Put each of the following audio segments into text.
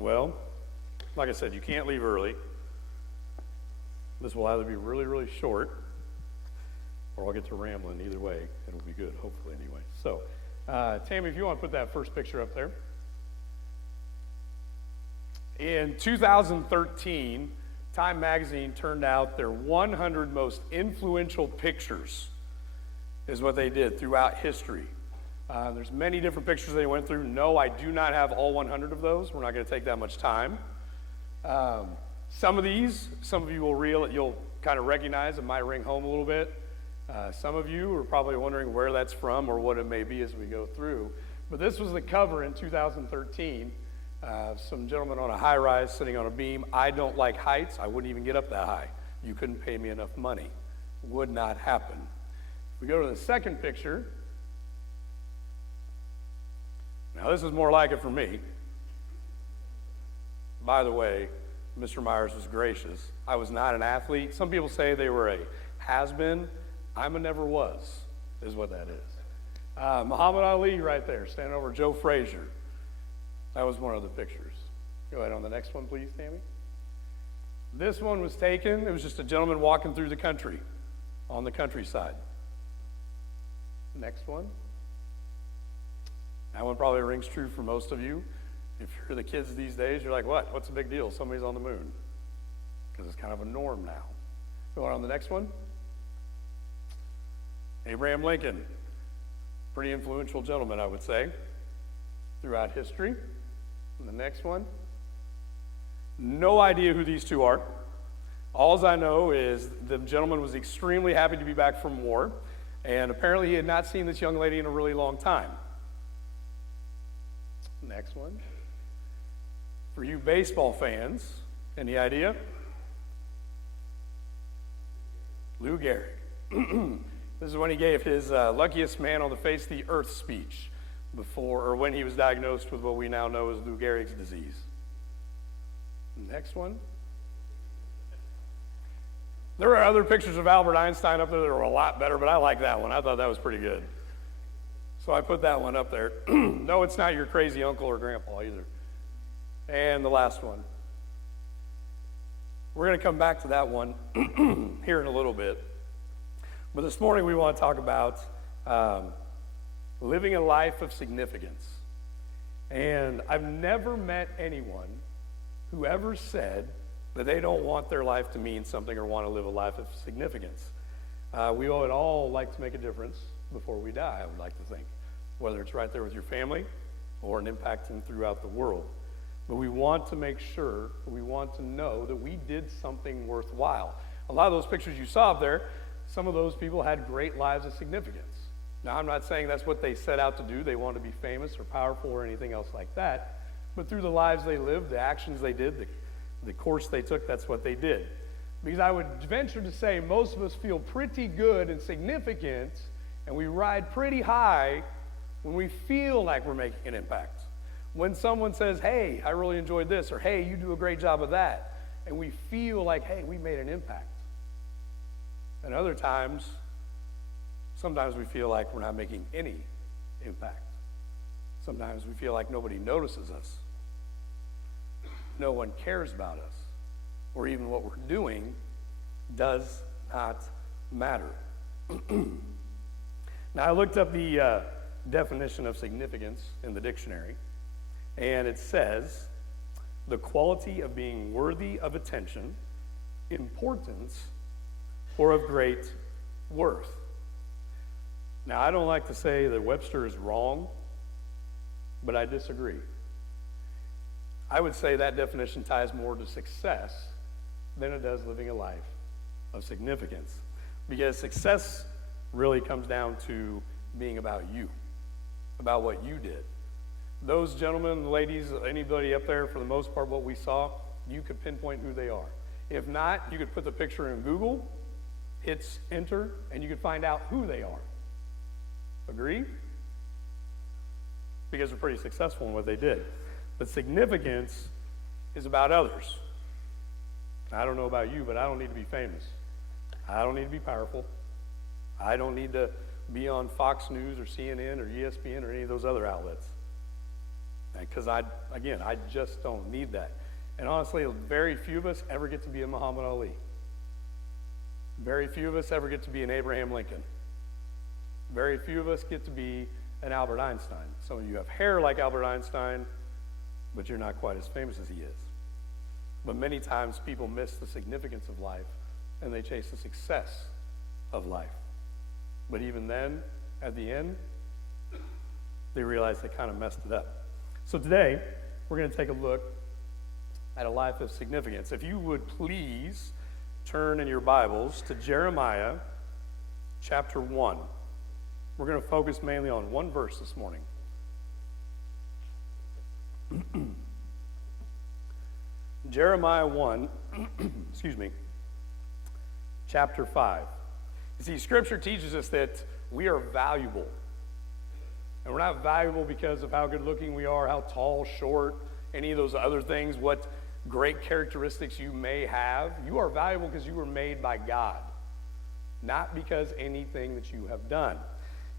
Well, like I said, you can't leave early. This will either be really, really short, or I'll get to rambling. Either way, it'll be good, hopefully, anyway. So, Tammy, if you want to put that first picture up there. In 2013, Time Magazine turned out their 100 most influential pictures, is what they did throughout history. There's many different pictures they went through. No, I do not have all 100 of those. We're not going to take that much time. Some of these, some of you you'll kind of recognize. It might ring home a little bit. Some of you are probably wondering where that's from or what it may be as we go through. But this was the cover in 2013. Some gentleman on a high-rise sitting on a beam. I don't like heights. I wouldn't even get up that high. You couldn't pay me enough money. Would not happen. We go to the second picture. Now, this is more like it for me. By the way, Mr. Myers was gracious. I was not an athlete. Some people say they were a has-been. I'm a never was, is what that is. Muhammad Ali right there, standing over Joe Frazier. That was one of the pictures. Go ahead on the next one, please, Tammy. This one was taken. It was just a gentleman walking through the country, on the countryside. Next one. That one probably rings true for most of you. If you're the kids these days, you're like, what? What's the big deal? Somebody's on the moon. Because it's kind of a norm now. Go on the next one. Abraham Lincoln. Pretty influential gentleman, I would say, throughout history. And the next one. No idea who these two are. All I know is the gentleman was extremely happy to be back from war, and apparently he had not seen this young lady in a really long time. Next one. For you baseball fans, any idea? Lou Gehrig. This is when he gave his luckiest man on the face of the earth speech before, or when he was diagnosed with what we now know as Lou Gehrig's disease. Next one. There are other pictures of Albert Einstein up there that are a lot better, but I like that one. I thought that was pretty good. So I put that one up there. No, it's not your crazy uncle or grandpa either. And the last one. We're going to come back to that one here in a little bit. But this morning we want to talk about living a life of significance. And I've never met anyone who ever said that they don't want their life to mean something or want to live a life of significance. We would all like to make a difference before we die, I would like to think, whether it's right there with your family or an impact throughout the world. But we want to make sure, we want to know that we did something worthwhile. A lot of those pictures you saw up there, some of those people had great lives of significance. Now, I'm not saying that's what they set out to do. They want to be famous or powerful or anything else like that. But through the lives they lived, the actions they did, the course they took, that's what they did. Because I would venture to say most of us feel pretty good and significant, and we ride pretty high when we feel like we're making an impact. When someone says, hey, I really enjoyed this, or hey, you do a great job of that, and we feel like, hey, we made an impact. And other times, sometimes we feel like we're not making any impact. Sometimes we feel like nobody notices us. No one cares about us. Or even what we're doing does not matter. Now, I looked up the definition of significance in the dictionary, and it says, the quality of being worthy of attention, importance, or of great worth. Now, I don't like to say that Webster is wrong, but I disagree. I would say that definition ties more to success than it does living a life of significance. Because success really comes down to being about you, about what you did. Those gentlemen, ladies, anybody up there, for the most part, what we saw, you could pinpoint who they are. If not, you could put the picture in Google, hit enter, and you could find out who they are. Agree? Because they're pretty successful in what they did. But significance is about others. I don't know about you, but I don't need to be famous. I don't need to be powerful. I don't need to be on Fox News or CNN or ESPN or any of those other outlets. Because I just don't need that. And honestly, very few of us ever get to be a Muhammad Ali. Very few of us ever get to be an Abraham Lincoln. Very few of us get to be an Albert Einstein. Some of you have hair like Albert Einstein, but you're not quite as famous as he is. But many times people miss the significance of life and they chase the success of life. But even then, at the end, they realize they kind of messed it up. So today, we're going to take a look at a life of significance. If you would please turn in your Bibles to Jeremiah chapter 1. We're going to focus mainly on one verse this morning. Jeremiah 1, chapter 5. You see, Scripture teaches us that we are valuable. And we're not valuable because of how good looking we are, how tall, short, any of those other things, what great characteristics you may have. You are valuable because you were made by God, not because anything that you have done.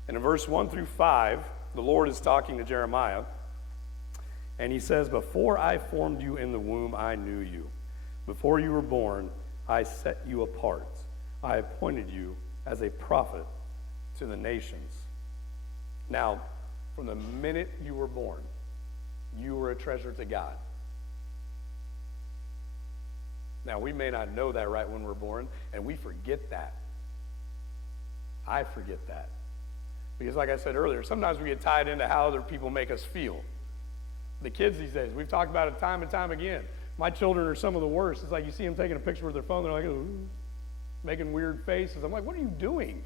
And in verse 1 through 5, the Lord is talking to Jeremiah, and he says, "Before I formed you in the womb, I knew you. Before you were born, I set you apart. I appointed you as a prophet to the nations." Now, from the minute you were born, you were a treasure to God. Now, we may not know that right when we're born, and we forget that. I forget that. Because like I said earlier, sometimes we get tied into how other people make us feel. The kids these days, we've talked about it time and time again. My children are some of the worst. It's like you see them taking a picture with their phone, they're like, "Ooh," making weird faces. I'm like, "What are you doing?"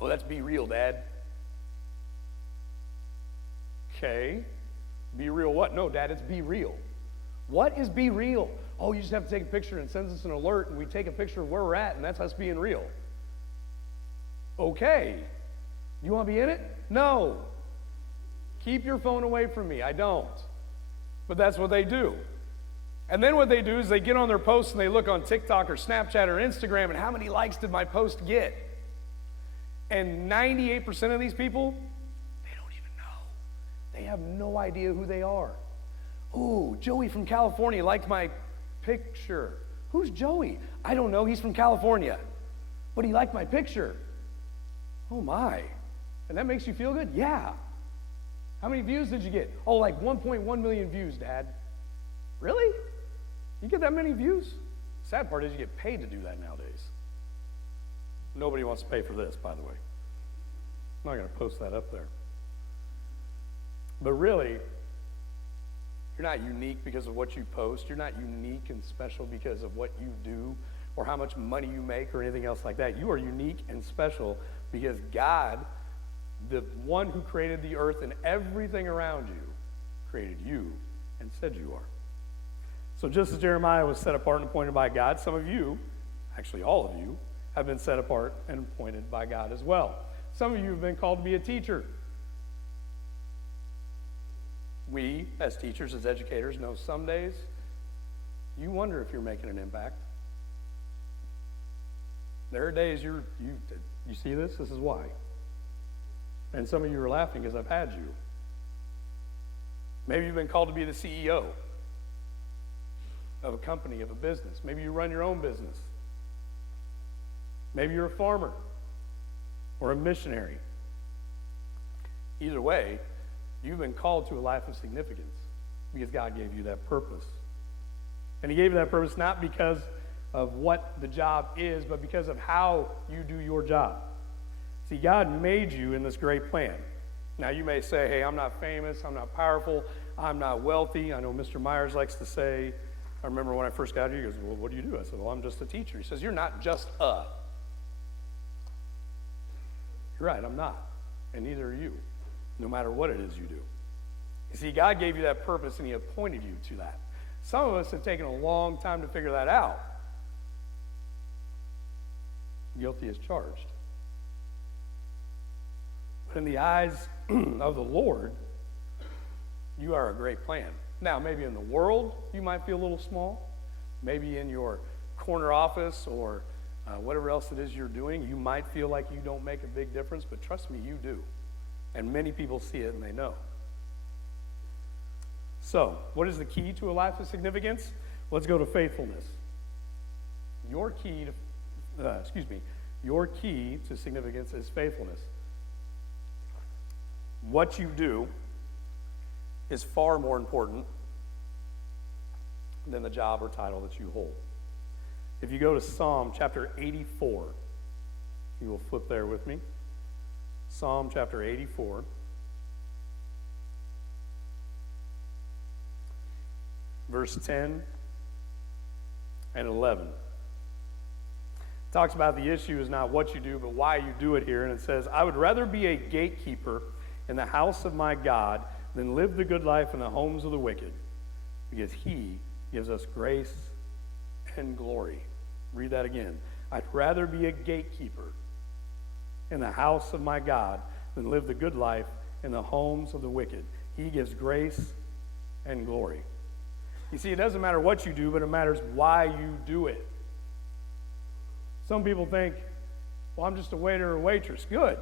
"Oh, that's Be Real, Dad." Okay. Be real what? "No, Dad, it's Be Real." What is Be Real? "Oh, you just have to take a picture and it sends us an alert and we take a picture of where we're at and that's us being real." Okay. You want to be in it? No. Keep your phone away from me. I don't. But that's what they do. And then what they do is they get on their posts and they look on TikTok or Snapchat or Instagram and how many likes did my post get? And 98% of these people, they don't even know. They have no idea who they are. "Ooh, Joey from California liked my picture." "Who's Joey?" "I don't know. He's from California. But he liked my picture." Oh my. And that makes you feel good? Yeah. How many views did you get? "Oh, like 1.1 million views, Dad." Really? You get that many views? Sad part is you get paid to do that nowadays. Nobody wants to pay for this, by the way. I'm not going to post that up there. But really, you're not unique because of what you post. You're not unique and special because of what you do or how much money you make or anything else like that. You are unique and special because God, the one who created the earth and everything around you, created you and said you are. So just as Jeremiah was set apart and appointed by God, some of you, actually all of you, have been set apart and appointed by God as well. Some of you have been called to be a teacher. We, as teachers, as educators, know some days you wonder if you're making an impact. There are days you see this? This is why. And some of you are laughing because I've had you. Maybe you've been called to be the CEO of a company, of a business. Maybe you run your own business. Maybe you're a farmer or a missionary. Either way, you've been called to a life of significance because God gave you that purpose. And he gave you that purpose not because of what the job is, but because of how you do your job. See, God made you in this great plan. Now, you may say, "Hey, I'm not famous, I'm not powerful, I'm not wealthy." I know Mr. Myers likes to say, I remember when I first got here, he goes, "Well, what do you do?" I said, "Well, I'm just a teacher." He says, "You're not just a." You're right, I'm not. And neither are you, no matter what it is you do. You see, God gave you that purpose and he appointed you to that. Some of us have taken a long time to figure that out. Guilty as charged. But in the eyes of the Lord, you are a great plan. Now, maybe in the world, you might feel a little small. Maybe in your corner office or whatever else it is you're doing, you might feel like you don't make a big difference, but trust me, you do. And many people see it and they know. So, what is the key to a life of significance? Let's go to faithfulness. Your key to significance is faithfulness. What you do is far more important than the job or title that you hold. If you go to Psalm chapter 84, you will flip there with me. Psalm chapter 84. Verse 10 and 11. It talks about the issue is not what you do, but why you do it here. And it says, I would rather be a gatekeeper in the house of my God than live the good life in the homes of the wicked, because he gives us grace and glory. Read that again. I'd rather be a gatekeeper in the house of my God than live the good life in the homes of the wicked. He gives grace and glory. You see, it doesn't matter what you do, but it matters why you do it. Some people think, well, I'm just a waiter or waitress. Good.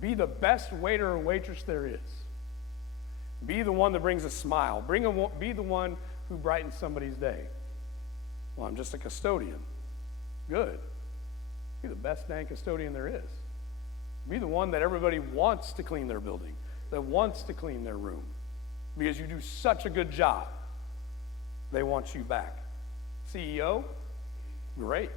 Be the best waiter or waitress there is. Be the one that brings a smile. Be the one who brightens somebody's day. Well, I'm just a custodian. Good. Be the best dang custodian there is. Be the one that everybody wants to clean their building, that wants to clean their room, because you do such a good job. They want you back. CEO, great.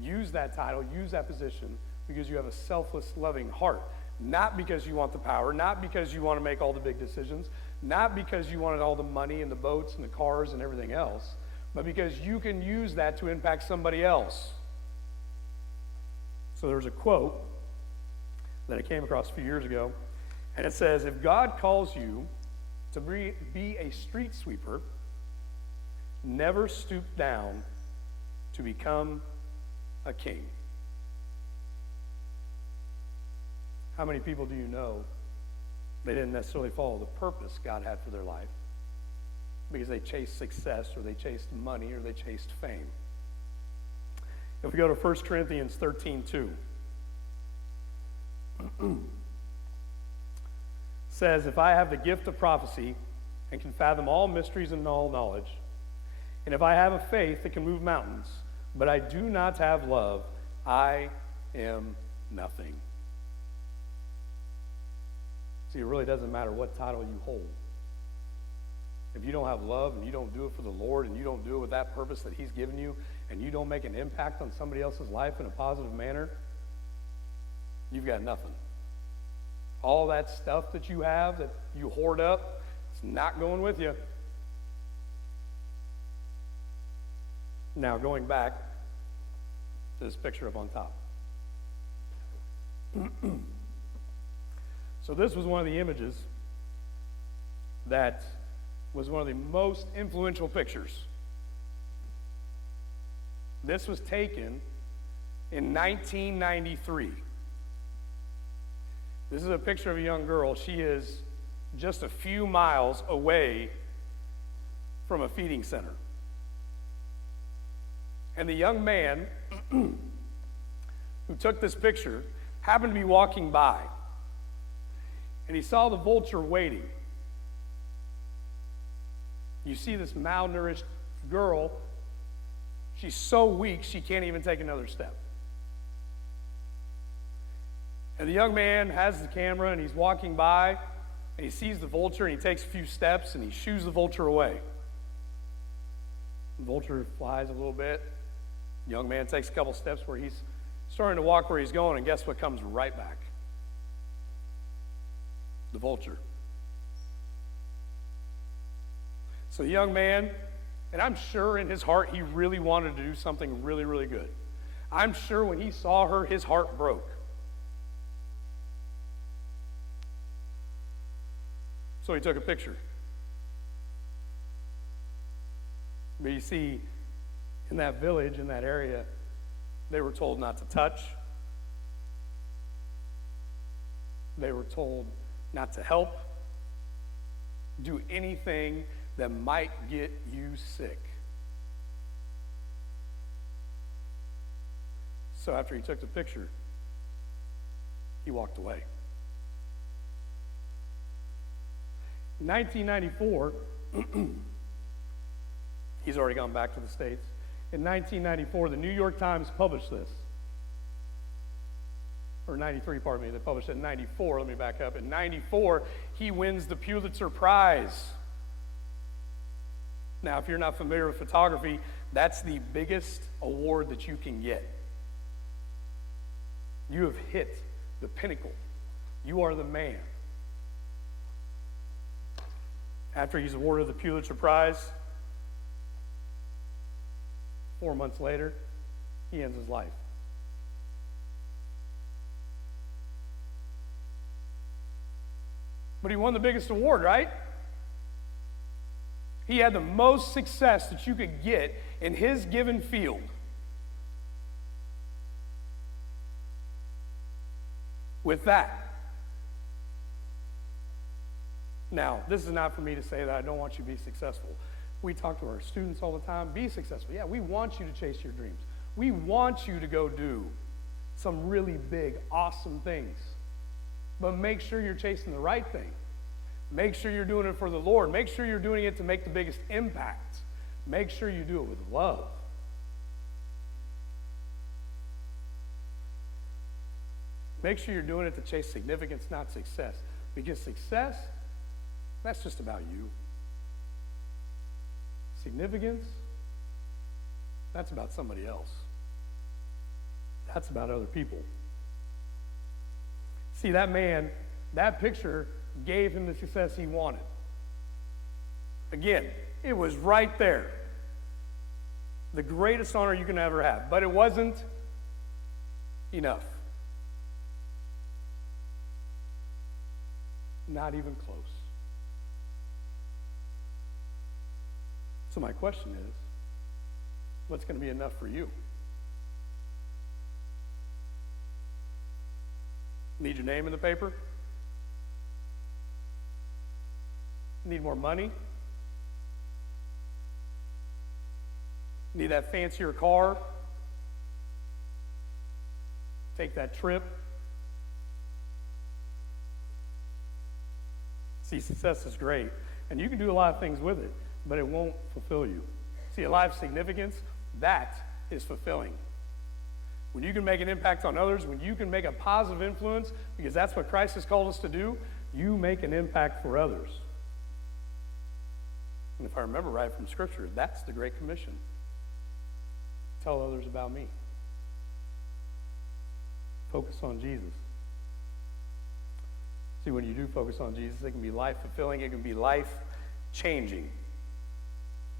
Use that title, use that position, because you have a selfless, loving heart. Not because you want the power, not because you want to make all the big decisions, not because you wanted all the money and the boats and the cars and everything else, but because you can use that to impact somebody else. So there's a quote that I came across a few years ago, and it says, if God calls you to be a street sweeper, never stoop down to become a king. How many people do you know they didn't necessarily follow the purpose God had for their life because they chased success or they chased money or they chased fame? If we go to 1 Corinthians 13:2, says, if I have the gift of prophecy and can fathom all mysteries and all knowledge, and if I have a faith that can move mountains, but I do not have love, I am nothing. See, it really doesn't matter what title you hold. If you don't have love and you don't do it for the Lord and you don't do it with that purpose that He's given you and you don't make an impact on somebody else's life in a positive manner, you've got nothing. All that stuff that you have, that you hoard up, it's not going with you. Now, going back to this picture up on top. So this was one of the images that was one of the most influential pictures. This was taken in 1993. This is a picture of a young girl. She is just a few miles away from a feeding center. And the young man who took this picture happened to be walking by. And he saw the vulture waiting. You see this malnourished girl. She's so weak, she can't even take another step. And the young man has the camera, and he's walking by, and he sees the vulture, and he takes a few steps, and he shoos the vulture away. The vulture flies a little bit. The young man takes a couple steps where he's starting to walk where he's going, and guess what comes right back? The vulture. So the young man, and I'm sure in his heart he really wanted to do something really, really good. I'm sure when he saw her, his heart broke. So he took a picture. But you see, in that village, in that area, they were told not to touch. They were told not to help, do anything that might get you sick. So after he took the picture, he walked away. In 1994, he's already gone back to the States. In 1994, the New York Times published this. Or 93, pardon me, they published it in 94, let me back up. In 94, he wins the Pulitzer Prize. Now, if you're not familiar with photography, that's the biggest award that you can get. You have hit the pinnacle. You are the man. After he's awarded the Pulitzer Prize, 4 months later, he ends his life. But he won the biggest award, right? He had the most success that you could get in his given field. With that. Now, this is not for me to say that I don't want you to be successful. We talk to our students all the time, be successful. Yeah, we want you to chase your dreams. We want you to go do some really big, awesome things. But make sure you're chasing the right thing. Make sure you're doing it for the Lord. Make sure you're doing it to make the biggest impact. Make sure you do it with love. Make sure you're doing it to chase significance, not success. Because success, that's just about you. Significance, that's about somebody else. That's about other people. See, that man, that picture gave him the success he wanted. Again, it was right there. The greatest honor you can ever have. But it wasn't enough. Not even close. So my question is, what's going to be enough for you? Need your name in the paper? Need more money? Need that fancier car? Take that trip? See, success is great, and you can do a lot of things with it, but it won't fulfill you. See, a life of significance, that is fulfilling. When you can make an impact on others, when you can make a positive influence, because that's what Christ has called us to do, you make an impact for others. And if I remember right from Scripture, that's the Great Commission. Tell others about me. Focus on Jesus. See, when you do focus on Jesus, it can be life-fulfilling, it can be life-changing.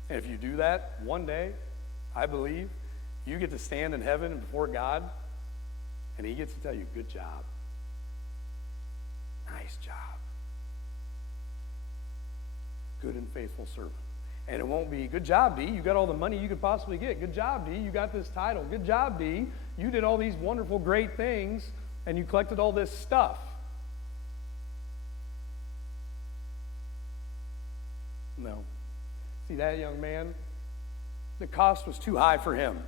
And if you do that, one day, I believe, you get to stand in heaven and before God, and he gets to tell you, good job. Nice job. Good and faithful servant. And it won't be, good job, D. You got all the money you could possibly get. Good job, D. You got this title. Good job, D. You did all these wonderful, great things, and you collected all this stuff. No. See, that young man, the cost was too high for him.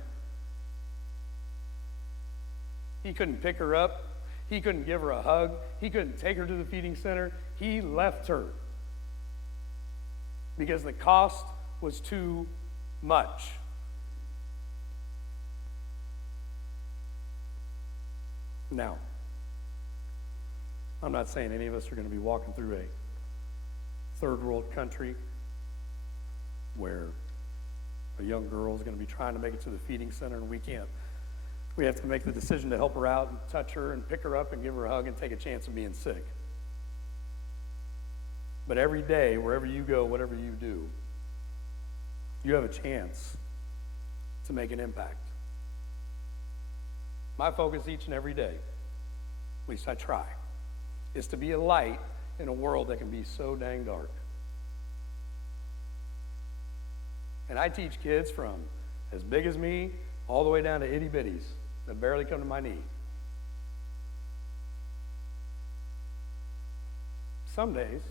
He couldn't pick her up. He couldn't give her a hug. He couldn't take her to the feeding center. He left her because the cost was too much. Now, I'm not saying any of us are going to be walking through a third world country where a young girl is going to be trying to make it to the feeding center and we can't. We have to make the decision to help her out and touch her and pick her up and give her a hug and take a chance of being sick. But every day, wherever you go, whatever you do, you have a chance to make an impact. My focus each and every day, at least I try, is to be a light in a world that can be so dang dark. And I teach kids from as big as me all the way down to itty bitties that barely come to my knee. Some days,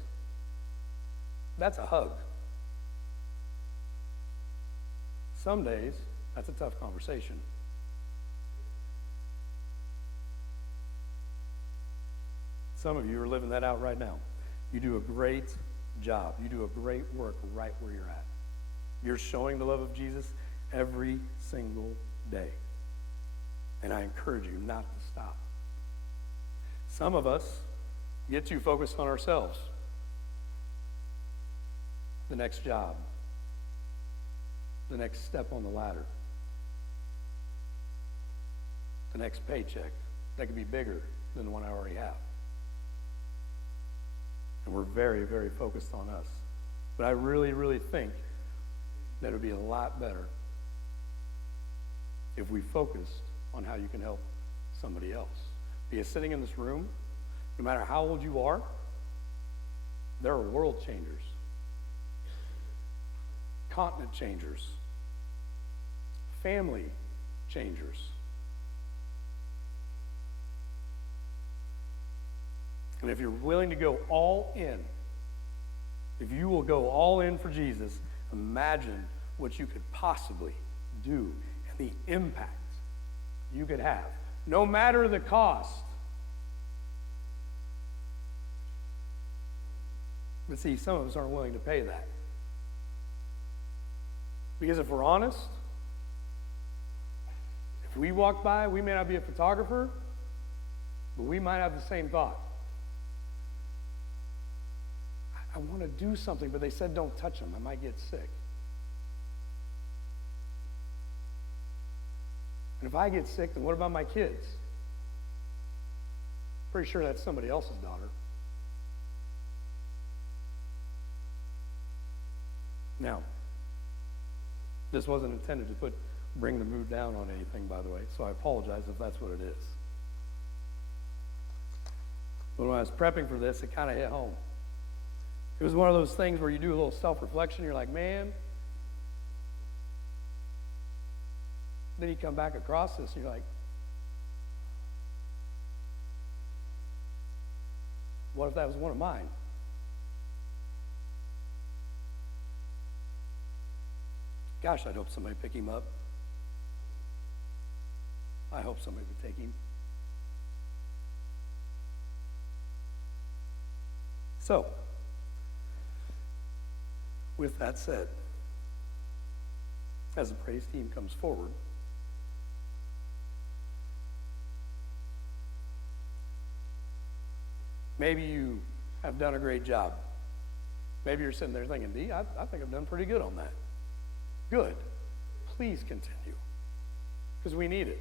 that's a hug. Some days, that's a tough conversation. Some of you are living that out right now. You do a great job. You do a great work right where you're at. You're showing the love of Jesus every single day. And I encourage you not to stop. Some of us get too focused on ourselves. The next job. The next step on the ladder. The next paycheck. That could be bigger than the one I already have. And we're very, very focused on us. But I really, really think that it would be a lot better if we focused on how you can help somebody else. Because sitting in this room, no matter how old you are, there are world changers, continent changers, family changers. And if you're willing to go all in, if you will go all in for Jesus, imagine what you could possibly do and the impact you could have, no matter the cost. But see, some of us aren't willing to pay that. Because if we're honest, if we walk by, we may not be a photographer, but we might have the same thought. I want to do something, but they said don't touch them. I might get sick. And if I get sick, then what about my kids? Pretty sure that's somebody else's daughter. Now, this wasn't intended to bring the mood down on anything, by the way, so I apologize if that's what it is. But when I was prepping for this, it kind of hit home. It was one of those things where you do a little self-reflection, you're like, man. Then you come back across this and you're like, what if that was one of mine? Gosh, I'd hope somebody pick him up. I hope somebody would take him. So, with that said, as the praise team comes forward, maybe you have done a great job. Maybe you're sitting there thinking, D, I think I've done pretty good on that. Good. Please continue, because we need it.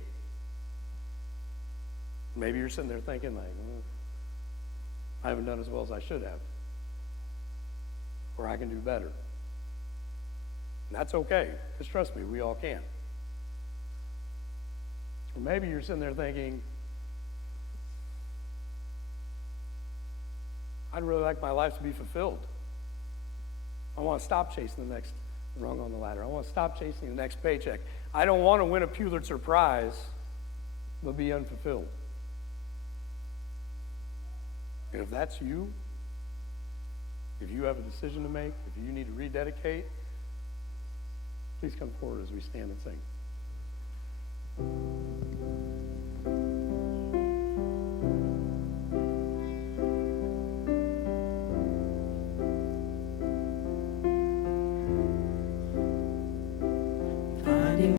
Maybe you're sitting there thinking, like, I haven't done as well as I should have, or I can do better. And that's okay, because trust me, we all can. Or maybe you're sitting there thinking, I'd really like my life to be fulfilled. I want to stop chasing the next rung on the ladder. I want to stop chasing the next paycheck. I don't want to win a Pulitzer Prize, but be unfulfilled. And if that's you, if you have a decision to make, if you need to rededicate, please come forward as we stand and sing.